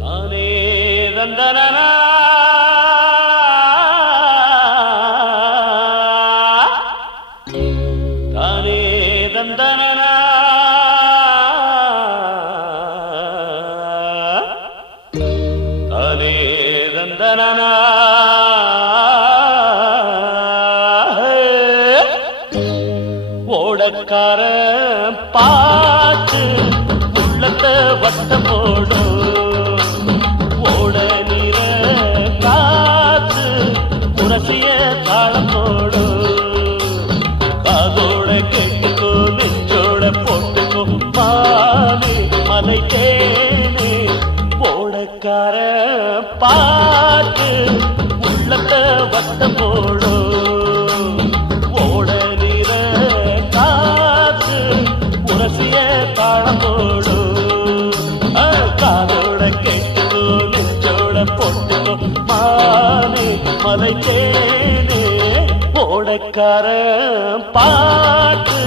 தானே தந்தனா தானே தந்தனா தானே தந்தனா ஓடக்கார பாட்டு உள்ளத்தை வட்டம் போடும் ஓட நீர காத்து உரசிய தாளம் போடும் காதோட கேட்டுக்கோ நெஞ்சோட போட்டுக்கோ மானு மலை தேனு ஓடக்கார பாட்டு உள்ளத்தை வட்டம் போடும் தாளமோடு காதோட கேட்டுக்கோ நெஞ்சோட போட்டுக்கோ மானே மலை தேனே ஓடக்கார பாட்டு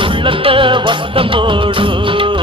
உள்ளத்தை வட்டம் போடும்